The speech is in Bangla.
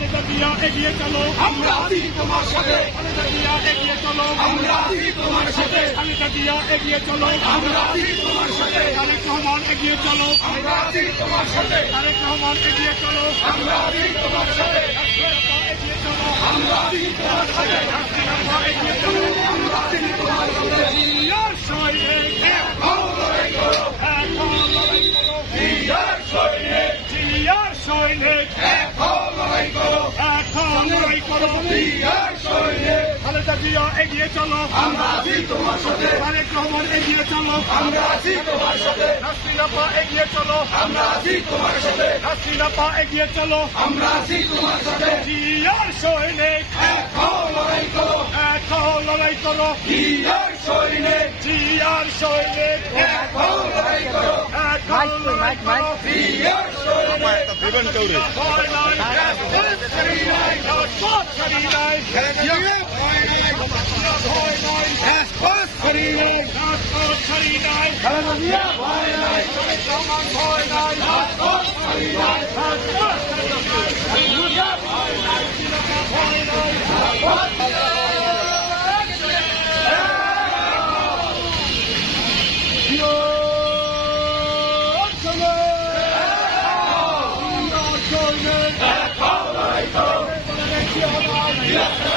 খালেদা জিয়া এগিয়ে চলো, আমরা আছি তোমার সাথে, খালেদা জিয়া এগিয়ে চলো, আমরা আছি তোমার সাথে, খালেদা জিয়া এগিয়ে চলো, আমরা আছি তোমার সাথে, তারেক রহমান এগিয়ে চলো, আমরা আছি তোমার সাথে, তারেক রহমান এগিয়ে চলো, আমরা আছি তোমার সাথে, এগিয়ে চলো, আমরা আছি তোমার সাথে, এগিয়ে চলো। আমরা আছি তোমার সাথে। জিয়ার সৈনিক, এখন লড়াই করো, এখন লড়াই করো, জিয়ার সৈনিক, জিয়ার সৈনিক, এখন লড়াই করো, এখন লড়াই করো। জিয়ার সৈনিক, খালেদা জিয়া এগিয়ে চলো, আমরা আছি তোমার সাথে, তারেক রহমান এগিয়ে চলো, আমরা আছি তোমার সাথে, হাসিনা পা এগিয়ে চলো, আমরা আছি তোমার সাথে, হাসিনা পা এগিয়ে চলো। আমরা আছি তোমার সাথে, জিয়ার সৈনিক, এখন লড়াই করো, এখন লড়াই করো, জিয়ার সৈনিক, জিয়ার সৈনিক, এখন লড়াই করো, এখন লড়াই করো। জিয়ার সৈনিক, ভয় নাই, রাজপথ নাই, রাজপথ নাই, ভয় নাই, ভয় নাই, রাজপথ ছাড়ি নাই, রাজপথ ছাড়ি নাই, খালেদা জিয়া ভয় নাই, তারেক রহমান ভয় নাই, রাজপথ ছাড়ি নাই, রাজপথ ছাড়ি নাই, জিয়া ভয় নাই, ভয় নাই। রাজপথ এখন লড়াই করো,